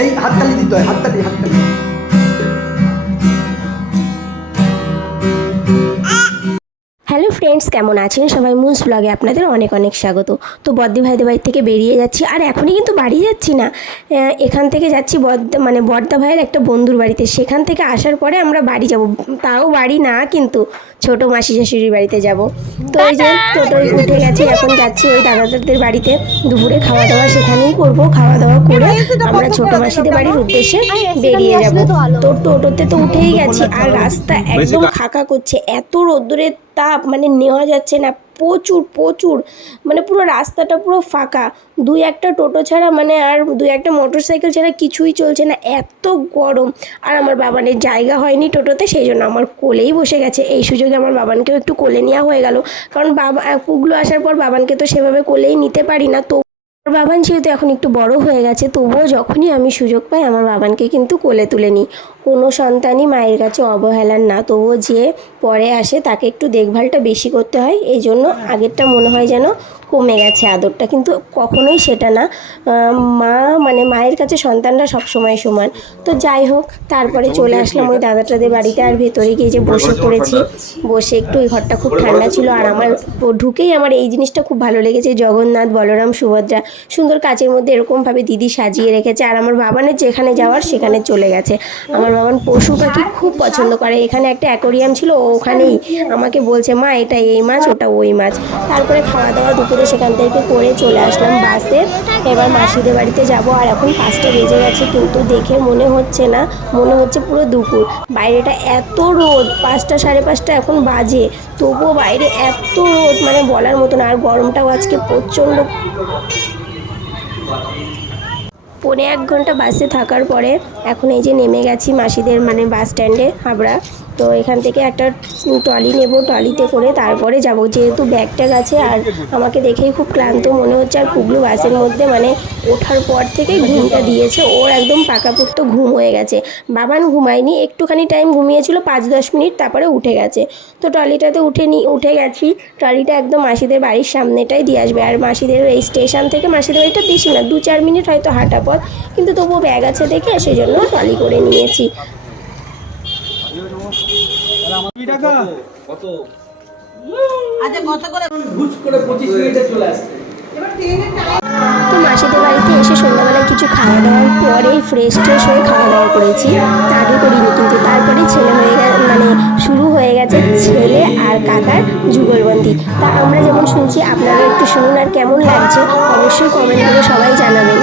এই হাততালি দিতে হয় হাততালি হাততালি। ফ্রেন্ডস কেমন আছেন? সবাই মুন্স ব্লগে আপনাদের অনেক অনেক স্বাগত। তো বদ্দি ভাইদের বাড়ি থেকে বেরিয়ে যাচ্ছি। আর এখনই কিন্তু বাড়ি যাচ্ছি না। এখান থেকে যাচ্ছি বদ্দা মানে বর্দা ভাইয়ের একটা বন্ধুর বাড়িতে। সেখান থেকে আসার পরে আমরা বাড়ি যাব। তাও বাড়ি না কিন্তু ছোট মাসি শাশুড়ির বাড়িতে যাব। তো এই যে টোটোয় উঠে গেছি এখন যাচ্ছি ওই দাদাদের বাড়িতে। দুপুরে খাওয়া দাওয়া সেখানেই করব। খাওয়া দাওয়া করে আমরা ছোট মাসিদের বাড়ির উদ্দেশ্যে বেরিয়ে যাব। তো টোটোতে তো উঠেই গেছি আর রাস্তা একদম ফাঁকা করছে। এত রোদ্দুরের তাপ মানে নেওয়া যাচ্ছে না। প্রচুর প্রচুর। মানে পুরো রাস্তাটা পুরো ফাঁকা। দুই একটা টোটো ছাড়া মানে আর দুই একটা মোটর সাইকেল ছাড়া কিছুই চলছে না। এত গরম। আর আমার বাবানের জায়গা হয়নি টোটোতে, সেই জন্য আমার কোলেই বসে গেছে। এই সুযোগে আমার বাবানকেও একটু কোলে নেওয়া হয়ে গেল। কারণ বাবা কুগলো আসার পর বাবানকে তো সেভাবে কোলেই নিতে পারি না। তো আমার বাবান যেহেতু এখন একটু বড় হয়ে গেছে, তবুও যখনই আমি সুযোগ পাই আমার বাবানকে কিন্তু কোলে তুলে নিই। কোনো সন্তানই মায়ের কাছে অবহেলার না, তবুও যে পরে আসে তাকে একটু দেখভালটা বেশি করতে হয়। এই জন্য আগেরটা মনে হয় যেন কমে গেছে আদরটা কিন্তু কখনোই সেটা না। মা মানে মায়ের কাছে সন্তানরা সব সময় সমান। তো যাই হোক তারপরে চলে আসলাম ওই দাদাটাদের বাড়িতে আর ভেতরে গিয়ে যে বসে পড়েছি। বসে একটু ওই ঘরটা খুব ঠান্ডা ছিল। আর আমার ঢুকেই আমার এই জিনিসটা খুব ভালো লেগেছে জগন্নাথ বলরাম সুভদ্রা। সুন্দর কাচের মধ্যে এরকমভাবে দিদি সাজিয়ে রেখেছে। আর আমার বাবানের যেখানে যাওয়ার সেখানে চলে গেছে। আমার বাবান পশু পাখি খুব পছন্দ করে। এখানে একটা অ্যাকোরিয়াম ছিল ওখানেই আমাকে বলছে মা এটা এই মাছ ওটা ওই মাছ। তারপরে খাওয়া দাওয়া দুপুরে সেখান থেকে করে চলে আসলাম বাসে। এবার মাসিদের বাড়িতে যাব, আর এখন পাঁচটা বেজে গেছে, কিন্তু দেখে মনে হচ্ছে না, মনে হচ্ছে পুরো দুপুর। বাইরেটা এত রোদ, পাঁচটা সাড়ে পাঁচটা এখন বাজে, তবুও বাইরে এত রোদ মানে বলার মতন আর গরমটাও আজকে প্রচণ্ড। পৌনে এক ঘণ্টা বাসে থাকার পরে এখন এই যে নেমে গেছি মাসিদের মানে বাস স্ট্যান্ডে হাবড়া তো এখান থেকে একটা ট্রলি নেব, ট্রলিতে করে তারপরে যাব। যেহেতু ব্যাগ ট্যাগ আছে আর আমাকে দেখেই খুব ক্লান্ত মনে হচ্ছে আর পুগলু বাসের মধ্যে। মানে ওঠার পর থেকেই ঘুমটা দিয়েছে। ওর একদম পাকাপোক্ত ঘুম হয়ে গেছে। বাবান ঘুমায়নি, একটুখানি টাইম ঘুমিয়েছিল পাঁচ দশ মিনিট তারপরে উঠে গেছে। তো ট্রলিটাতে উঠে নি, উঠে গেছি। ট্রলিটা একদম মাসিদের বাড়ির সামনেটাই দিয়ে আসবে। আর মাসিদের এই স্টেশন থেকে মাসিদের বাড়িটা বেশি না দু চার মিনিট হয়তো হাঁটা পথ। কিন্তু তবুও ব্যাগ আছে দেখে সেই জন্য ট্রলি করে নিয়েছি। আচ্ছা কত করে? ঘুষ করে পঁচিশ মিনিটে চলে আসছে। তো মাসিদের বাড়িতে এসে সন্ধ্যাবেলায় কিছু খাওয়া দাওয়ার পরেই ফ্রেশ ট্রেশ হয়ে খাওয়া দাওয়া করেছি। আগে করিনি কিন্তু তারপরে ছেলে হয়ে গেছে মানে শুরু হয়ে গেছে ছেলে আর কাকার যুগলবন্দি। তা আমরা যেমন শুনছি আপনারা একটু শুনুন আর কেমন লাগছে অবশ্যই কমেন্ট করে সবাই জানাবেন।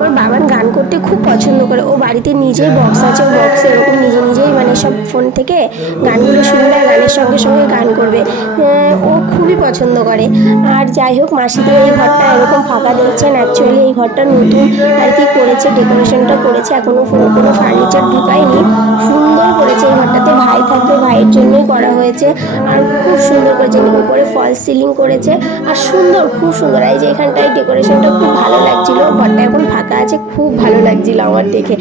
আমার বাবার গান করতে খুব পছন্দ করে। ও বাড়িতে নিজেই বক্স আছে বক্স এরকম নিজে নিজেই মানে সব ফোন থেকে গানগুলো শুনে গানের সঙ্গে সঙ্গে গান করবে। ও খুবই পছন্দ করে। আর যাই হোক, মাসিদের এই ঘরটা এরকম ফাঁকা দেখছেন অ্যাকচুয়ালি এই ঘরটা নতুন আর কি করেছে, ডেকোরেশনটা করেছে। এখনও কোনো ফার্নিচার ঢুকায়নি। সুন্দর করেছে এই ঘরটাতে। ভাই থাকবে, ভাইয়ের জন্যই করা হয়েছে। আর খুব সুন্দর করেছে। উপরে ফলস সিলিং করেছে। আর সুন্দর, খুব সুন্দর। এই যে এখানটায় ডেকোরেশনটা খুব ভালো লাগছিল। ঘরটা এখন ফাঁকা আছে। খুব ভালো লাগছিল আমার দেখে।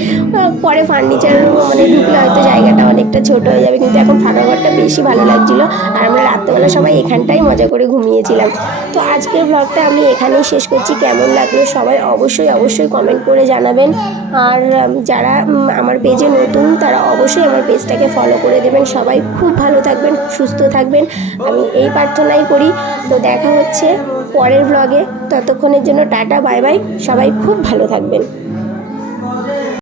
পরে ফার্নিচার মানে ঢুকলে হয়তো জায়গাটা অনেকটা ছোট হয়ে যাবে। কিন্তু এখন ফাঁকা ঘরটা বেশি ভালো লাগছিল আর আমরা রাত্রেবেলা সবাই এখানটাই মজা করে ঘুমিয়েছিলাম। তো আজকের ব্লগটা আমি এখানেই শেষ করছি। কেমন লাগল সবাই অবশ্যই অবশ্যই কমেন্ট করে জানাবেন। আর যারা আমার পেজে নতুন, তারা অবশ্যই আমার পেজটাকে ফলো করে দেবেন। সবাই খুব ভালো থাকবেন, সুস্থ থাকবেন। আমি এই প্রার্থনাই করি। তো দেখা হচ্ছে পরের ব্লগে ততক্ষণের জন্য টাটা বাই বাই সবাই খুব ভালো থাকবেন।